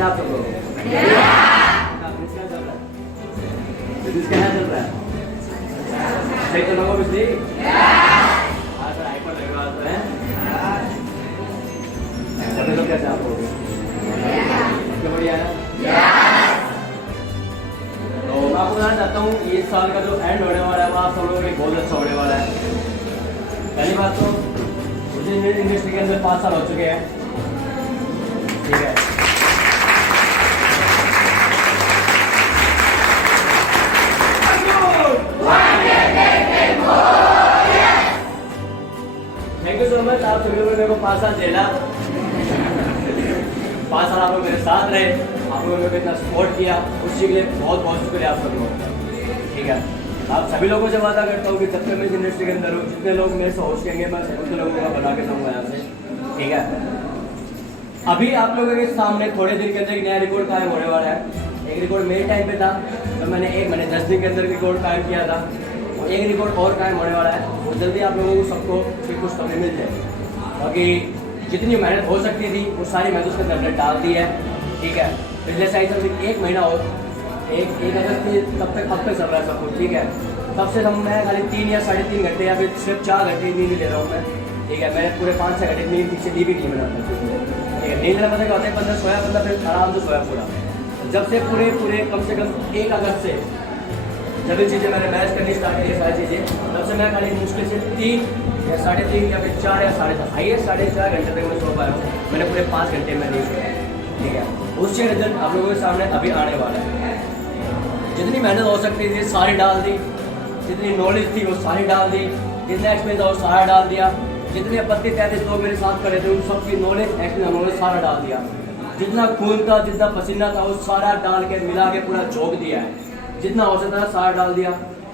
कैसा आप सब लोग? बिजनेस क्या चल रहा है? बिजनेस कैसा चल रहा है? सही चल रहा होगा बिजनेस? हाँ सर, आईफोन लग रहा तो है। सभी लोग कैसे आप लोग? क्या बढ़िया है? तो मैं आपको बताना चाहता हूँ कि इस साल का जो एंड होने वाला है वो आप सब लोगों के लिए बहुत अच्छा होने वाला है। पहली बात तो मुझे इंडस्ट्री के अंदर 5 साल हो चुके हैं, ठीक है। थैंक यू सो मच, आप सभी लोगों ने मेरे को 5 साल झेला। 5 साल आप लोग मेरे साथ रहे, आप लोगों ने मेरे को इतना सपोर्ट किया, उसी के लिए बहुत बहुत शुक्रिया आप सब लोगों का, ठीक है। आप सभी लोगों से वादा करता हूँ कि जब तक मैं इस इंडस्ट्री के अंदर हूँ, जितने लोग मेरे से होस्टेंगे मैं उतने लोगों का बना के दूंगा यहाँ से, ठीक है। अभी आप लोगों के सामने थोड़े दिन के अंदर एक नया रिकॉर्ड कायम होने वाला है। एक रिकॉर्ड मेरे टाइम पे था, तो मैंने 10 दिन के अंदर रिकॉर्ड कायम किया था, और एक रिकॉर्ड और कायम होने वाला है, और जल्दी आप लोगों को सबको फिर कुछ खबरें मिल जाए। बाकी जितनी मेहनत हो सकती थी वो सारी मेहनत उसके अंदर डाल दी है, ठीक है। पिछले साइड से 1 महीना और एक अगस्त की तब तक चल रहा है सब कुछ, ठीक है। तब से मैं खाली 3 या 3.5 घंटे या फिर सिर्फ 4 घंटे नींद ले रहा हूँ मैं, ठीक है। मैंने पूरे 5-6 घंटे नींद पीछे दी भी नहीं मैंने, ठीक है। नींद लेना पता क्या होता है, 15 सोया, 15 फिर आराम से सोया पूरा। जब से पूरे कम से कम 1 अगस्त से जब ये चीज़ें मैंने मैच करनी स्टार्ट की सारी चीज़ें, तब से मैं खाली मुश्किल से 3 या 3.5 या फिर 4 या 4.5 हाईएस्ट 4.5 घंटे तक मैं सो पाया हूँ। मैंने पूरे 5 घंटे में नहीं सोया, ठीक है। उससे रिजल्ट आप लोगों के सामने अभी आने वाला है। जितनी मेहनत हो सकती थी सारी डाल दी, जितनी नॉलेज थी वो सारी डाल दी, जितना एक्सपीरियंस था वो सारा डाल दिया, जितने 32-33 लोग मेरे साथ खड़े थे उन सबकी नॉलेज एक्सपीरियंस नॉलेज सारा डाल दिया, जितना खून था जितना पसीना था वो सारा डाल के मिला के पूरा झोंक दिया है, जितना हो सकता था सारा डाल दिया।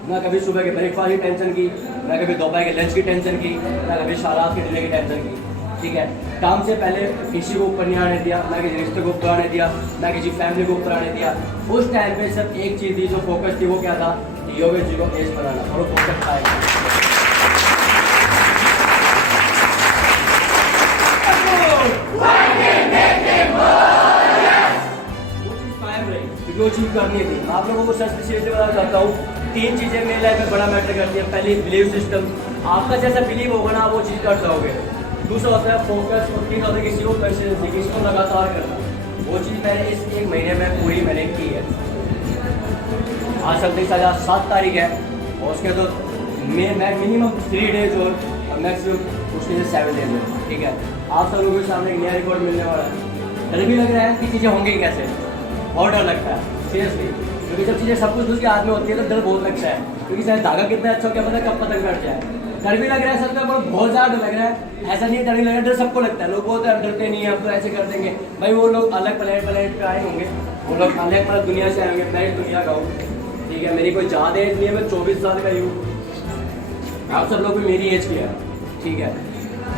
ना कभी सुबह के ब्रेकफास्ट की टेंशन की, ना कभी दोपहर के लंच की टेंशन की, ना कभी शारात के डिनर की टेंशन की, ठीक है। काम से पहले किसी को ऊपर नहीं आने दिया, ना किसी रिश्ते को ऊपर आने दिया, ना किसी फैमिली को ऊपर आने दिया। उस टाइम पे सिर्फ एक चीज़ थी जो फोकस थी, वो क्या था, योगेश जी को एज बनाना, और वो फोकस था। वो चीज़ करनी थी। आप लोगों को सच सीरियसली बताना चाहता हूँ, 3 चीज़ें मेरी लाइफ में बड़ा मैटर करती है। पहली बिलीव सिस्टम, आपका जैसा बिलीव होगा ना आप वो चीज़ कर जाओगे। दूसरा होता है फोकस, और तीसरा होता है किसी को कंसिस्टेंसी, किसी को लगातार करना। वो चीज़ मैंने इस 1 महीने में पूरी मैंने की है। आज सब देख आज 7 तारीख है, और उसके तो मिनिमम 3 डेज और मैक्सिमम उसके 7 डेज है, ठीक है। आप सब लोगों के सामने एक नया रिकॉर्ड मिलने वाला है। डर भी लग रहा है कि चीज़ें होंगी कैसे, बहुत डर लगता है सीरियसली, क्योंकि जब चीज़ें सब कुछ उसके हाथ में होती है तो डर बहुत लगता है, क्योंकि शायद धागा कितना अच्छा हो क्या पता कब पतंग कट जाए। डर भी लग रहा है सबका, बहुत ज़्यादा डर लग रहा है। ऐसा नहीं है डर नहीं लग रहा, डर सबको लगता है। लोग बोलते हैं डरते नहीं है, अब तो ऐसे कर देंगे। भाई वो लोग अलग प्लेनेट पे आए होंगे, वो लोग अलग मतलब दुनिया से आएंगे, मैं इस दुनिया का हूँ, ठीक है। मेरी कोई ज़्यादा एज नहीं है, मैं 24 साल का ही हूँ। आप सब लोग भी मेरी एज की है, ठीक है।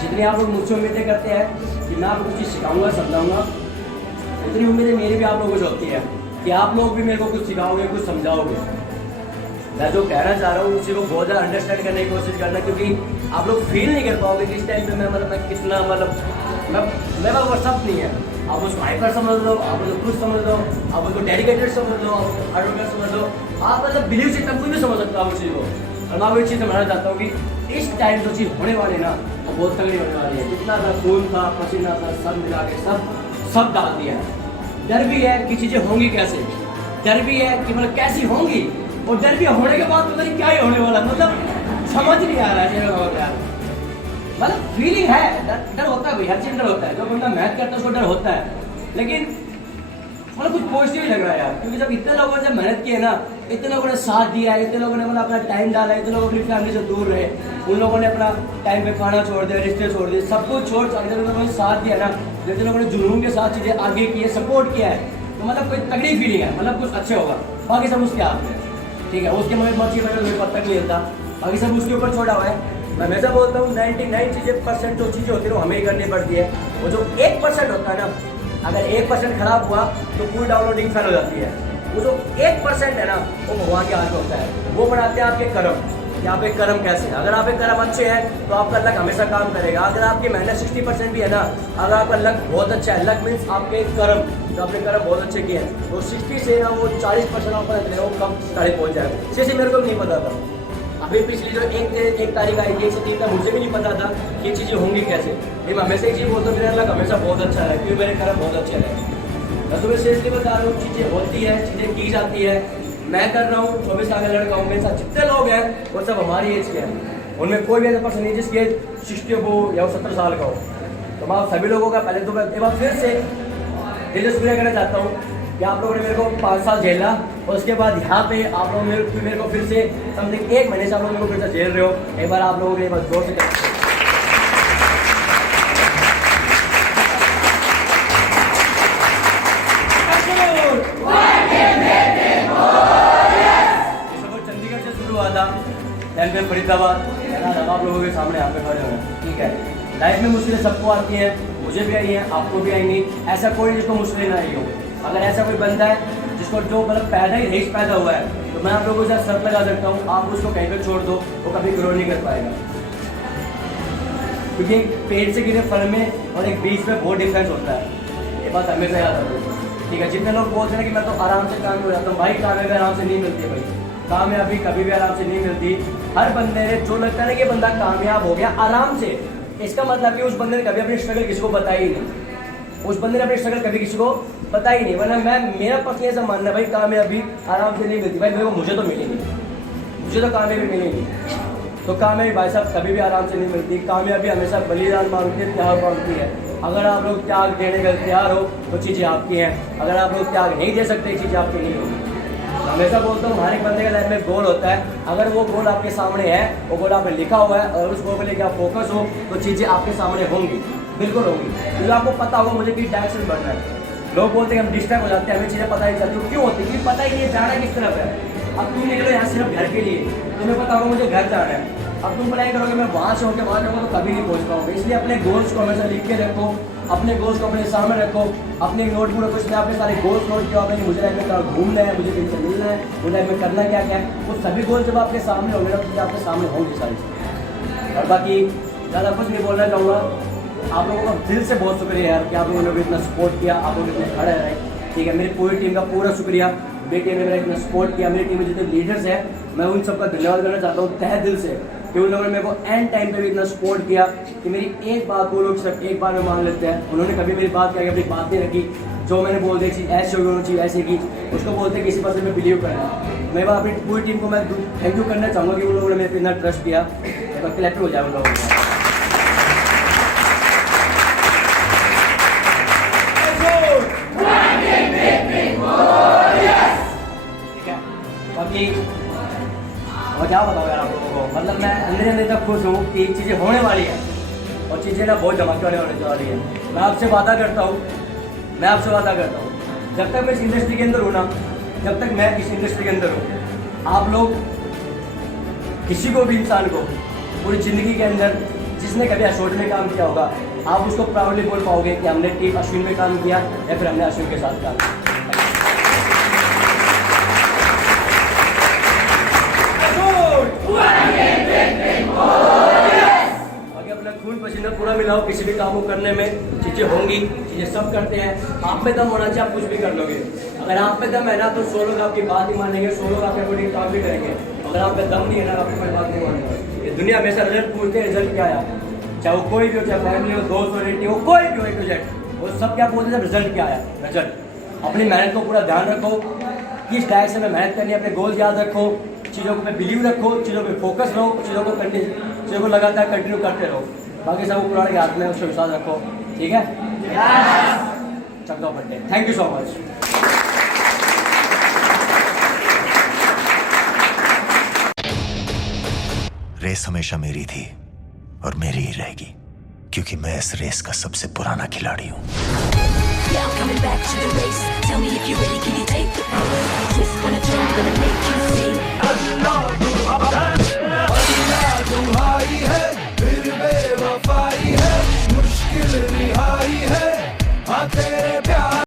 जितनी आप लोग मुझसे उम्मीदें करते हैं कि मैं आपको कुछ चीज़ सिखाऊंगा समझाऊंगा, उतनी उम्मीदें मेरी भी आप लोगों से होती है कि आप लोग भी मेरे को कुछ सिखाओगे, कुछ समझाओगे। मैं जो कहना चाह रहा हूँ उसी को बहुत ज़्यादा अंडरस्टैंड करने की कोशिश करना, क्योंकि आप लोग फील नहीं कर पाओगे कि इस टाइम पे मैं कितना मेरे पास वर्कशॉप नहीं है। आप उसको हाइपर समझ लो, आप उसको खुश समझ लो, आप उसको डेडिकेटेड समझ लो, आप उसको हार्डवर्कर समझ लो, आप मतलब बिलीव सिस्टम कुछ भी समझ सकते हो आप उस चीज़ को। और मैं आपको एक चीज़ समझना चाहता हूँ कि इस टाइम जो चीज़ होने वाली है ना वो बहुत तगड़ी होने वाली है। जितना था खून था पसीना था सब मिला के सब डाल दिया है। डर भी है कि चीज़ें होंगी कैसे, डर भी है कि मतलब कैसी होंगी, और डर भी होने के बाद पता नहीं क्या ही होने वाला, मतलब समझ नहीं आ रहा है ये होगा क्या। मतलब फीलिंग है, डर होता है भाई, हर चीज़ डर होता है। जो बंदा मेहनत करता है उसको डर होता है, लेकिन मतलब कुछ पॉजिटिव लग रहा है यार, क्योंकि जब इतने लोगों ने मेहनत की है ना, इतने लोगों ने साथ दिया है, इतने लोगों ने मतलब अपना टाइम डाला है, इतने लोग अपनी फैमिली से दूर रहे, उन लोगों ने अपना टाइम पे खाना छोड़ दिया, रिश्ते छोड़ दिए, सब कुछ छोड़ जितने लोगों ने साथ दिया ना, जितने लोगों ने जुनून के साथ चीज़ें आगे की है, सपोर्ट किया है, तो मतलब कोई तगड़ी फीलिंग है, मतलब कुछ अच्छे होगा। बाकी सब उसके हाथ में, ठीक है। उसके मगर मर्जी वगैरह मुझे पता नहीं होता, बाकी सब उसके ऊपर छोड़ा हुआ है। मैं हमेशा बोलता हूँ 99% जो चीज़ें होती है वो हमें ही करनी पड़ती है। वो जो 1% होता है ना, अगर 1% खराब हुआ तो पूरी डाउनलोडिंग फेल हो जाती है। वो जो 1% है ना वो भगवान के हाथ में होता है, वो बनाते हैं आपके कर्म, कि आपके कर्म कैसे हैं। अगर आपके कर्म अच्छे हैं तो आपका लक हमेशा काम करेगा। अगर आपकी मेहनत 60% भी है ना, अगर आपका लक बहुत अच्छा है, लक मीन्स आपके कर्म, तो आपने कर्म बहुत अच्छे किए हैं, तो 60 से ना वो 40% आप पता चलेगा वो कब गाड़ी पहुँच जाएगा। जैसे मेरे को भी नहीं पता था, अभी पिछली जो एक तारीख आई थी 1 से 3 तक मुझे भी नहीं पता था ये चीज़ें होंगी कैसे। लेकिन हमेशा एक चीज़ बोलता हूँ, मेरा लक हमेशा बहुत अच्छा है क्योंकि मेरे कर्म बहुत अच्छे हैं। मैं तुम्हें सीरियसली बता रहा हूँ, चीज़ें होती है, चीज़ें की जाती है। मैं कर रहा हूँ, 24 साल का लड़का हूँ, मेरे साथ जितने लोग हैं वो सब हमारी एज के हैं। उनमें कोई भी ऐसा पर्सन नहीं जिसकी एज 60 हो या 70 साल का हो। तो मैं आप सभी लोगों का पहले तो मैं एक बार फिर से दिल से शुक्रिया करना चाहता हूँ कि आप लोगों ने मेरे को 5 साल झेला, और उसके बाद यहाँ पे आप लोग मेरे को फिर से समथिंग 1 महीने से आप लोग मेरे को फिर से झेल रहे हो। एक बार आप लोगों के लिए बस जोर से चंडीगढ़ से शुरू हुआ था, दैन फिर फरीदाबाद, आप लोगों के सामने यहाँ पे खड़े हुए हैं। ठीक है, लाइफ में मुश्किलें सबको आती हैं, मुझे भी आई हैं, आपको भी आएंगी। ऐसा कोई जिसको मुश्किलें ना आई हो। अगर ऐसा कोई बंदा है जिसको जो मतलब पैदा ही रेस पैदा हुआ है, तो मैं आप लोगों के साथ शर्त लगा सकता हूँ, आप उसको कहीं पर छोड़ दो वो कभी ग्रो नहीं कर पाएगा। क्योंकि एक पेड़ से गिरे फल में और एक बीज में बहुत डिफरेंस होता है, ये बात हमेशा याद रखो। ठीक है, जितने लोग बोलते हैं कि मैं तो आराम से कामयाब हो जाता हूँ, भाई कामयाबी आराम से नहीं मिलती है भाई, कामयाबी कभी भी आराम से नहीं मिलती। हर बंदे ने जो लगता है ना कि बंदा कामयाब हो गया आराम से, इसका मतलब कि उस बंदे ने कभी अपनी स्ट्रगल किसी को बताई ही नहीं, उस बंदे ने अपनी स्ट्रगल कभी किसी को पता ही नहीं। वरना मेरा पर्सनली ऐसा मानना है भाई, कामयाबी आराम से नहीं मिलती भाई। मेरे को मुझे तो मिली नहीं, मुझे तो कामयाबी मिली नहीं। तो कामयाबी भाई साहब कभी भी आराम से नहीं मिलती। कामयाबी हमेशा बलिदान मांगती है, त्याग मांगती है। अगर आप लोग त्याग देने का तैयार हो तो चीज़ें आपकी हैं, अगर आप लोग त्याग नहीं दे सकते चीज़ें आपकी नहीं होगी। हमेशा बोलता हूँ हर एक बंदे का लाइफ में गोल होता है, अगर वो गोल आपके सामने है, वो गोल आपने लिखा हुआ है और उस गोल को लेकर आप फोकस हो तो चीज़ें आपके सामने होंगी, बिल्कुल होंगी। क्योंकि आपको पता होगा मुझे किस डायरेक्शन बढ़ना है। लोग बोलते हैं हम डिस्टर्ब हो जाते हैं, हमें चीज़ें पता ही चलती, क्यों होती है? क्योंकि पता ही नहीं है जाना किस तरफ है। अब तुम निकलो यहाँ सिर्फ घर के लिए, तुम्हें पता होगा मुझे घर जाना है, अब तुम प्लान करोगे मैं वहाँ से होकर वहाँ जाऊँगा तो कभी नहीं पहुँच पाऊँगा। इसलिए अपने गोल्स को हमेशा लिख के रखो, अपने गोल्स को अपने सामने रखो, अपने नोटबुक रखो, इसमें आपने सारे गोल्स नोट किया, आपने मुझे लाइफ में कहाँ घूमना है, मुझे किन से मिलना है, मुझे लाइफ में करना क्या क्या है, वो सभी गोल्स जब आपके सामने होंगे ना तो आपके सामने होंगे सारी। और बाकी ज़्यादा कुछ नहीं बोलना चाहूँगा, आप लोगों का दिल से बहुत शुक्रिया यार कि आप लोगों ने इतना सपोर्ट किया, आप लोग इतने खड़े रहे। ठीक है, मेरी पूरी टीम का पूरा शुक्रिया, मेरी टीम ने मेरा इतना सपोर्ट किया। मेरी टीम में जितने लीडर्स हैं मैं उन सबका धन्यवाद करना चाहता हूँ तहे दिल से कि उन लोगों ने मेरे को एंड टाइम पे भी इतना सपोर्ट किया कि मेरी एक बात वो लोग सिर्फ एक बार में मान लेते हैं। उन्होंने कभी मेरी बात क्या अपनी बात नहीं रखी, जो मैंने बोल दी चीज़ ऐसे होगी चीज़ ऐसे की, उसको बोलते हैं किसी पर्सन में बिलीव करना। मैं बात अपनी पूरी टीम को मैं थैंक यू करना चाहूँगा कि उन लोगों ने मेरे पर इतना ट्रस्ट किया, कलेक्टर हो जाए उन लोगों को। बाकी और क्या बताऊँ यार आप लोगों को, मतलब मैं अंदर अंदर तक खुश हूँ कि चीज़ें होने वाली हैं और चीज़ें ना बहुत धमाके होने वाली है। मैं आपसे वादा करता हूँ, मैं आपसे वादा करता हूँ, जब तक मैं इस इंडस्ट्री के अंदर हूँ ना, जब तक मैं इस इंडस्ट्री के अंदर हूँ, आप लोग किसी को भी इंसान को पूरी ज़िंदगी के अंदर जिसने कभी अशोक में काम किया होगा, आप उसको प्राउडली बोल पाओगे कि हमने टीम अश्विन में काम किया या फिर हमने अश्विन के साथ काम किया। आगे अपना खून पसीना पूरा मिलाओ, किसी भी काम को करने में चीज़ें होंगी, चीज़ें सब करते हैं। आप में दम होना चाहिए, आप कुछ भी कर लोगे। अगर आप में दम है ना तो 100 लोग आपकी बात नहीं मानेंगे, 100 लोग आपके अकॉर्डिंग काम भी करेंगे। अगर आप में दम नहीं है ना, आपकी कोई बात नहीं मानेंगे। ये दुनिया हमेशा रिजल्ट पूछते हैं, रिजल्ट क्या आया, चाहे वो कोई भी हो, चाहे फैमिली हो, दोस्त हो, रिलेटिव हो, कोई भी हो, प्रोजेक्ट, वो सब क्या बोलते हैं रिजल्ट क्या आया। रिजल्ट अपनी मेहनत को पूरा ध्यान रखो, किस डायरेक्शन में मेहनत करनी है, अपने गोल याद रखो, चीज़ों पे बिलीव रखो, चीज़ों पे फोकस रहो, चीज़ों को लगातार कंटिन्यू करते रहो। बाकी सब पुराने के हाथ में, उसको विश्वास रखो। ठीक है, चक दो बड्डे। Thank you so much. Race हमेशा मेरी थी और मेरी ही रहेगी, क्योंकि मैं इस रेस का सबसे पुराना खिलाड़ी हूँ। Yeah, I'm coming back to the race. Tell me if you really can you take the pain. Twist gonna turn, gonna make you see. तुम्हारी है फिर बेवफाई है, मुश्किल रिहाई है, हाँ तेरे प्यार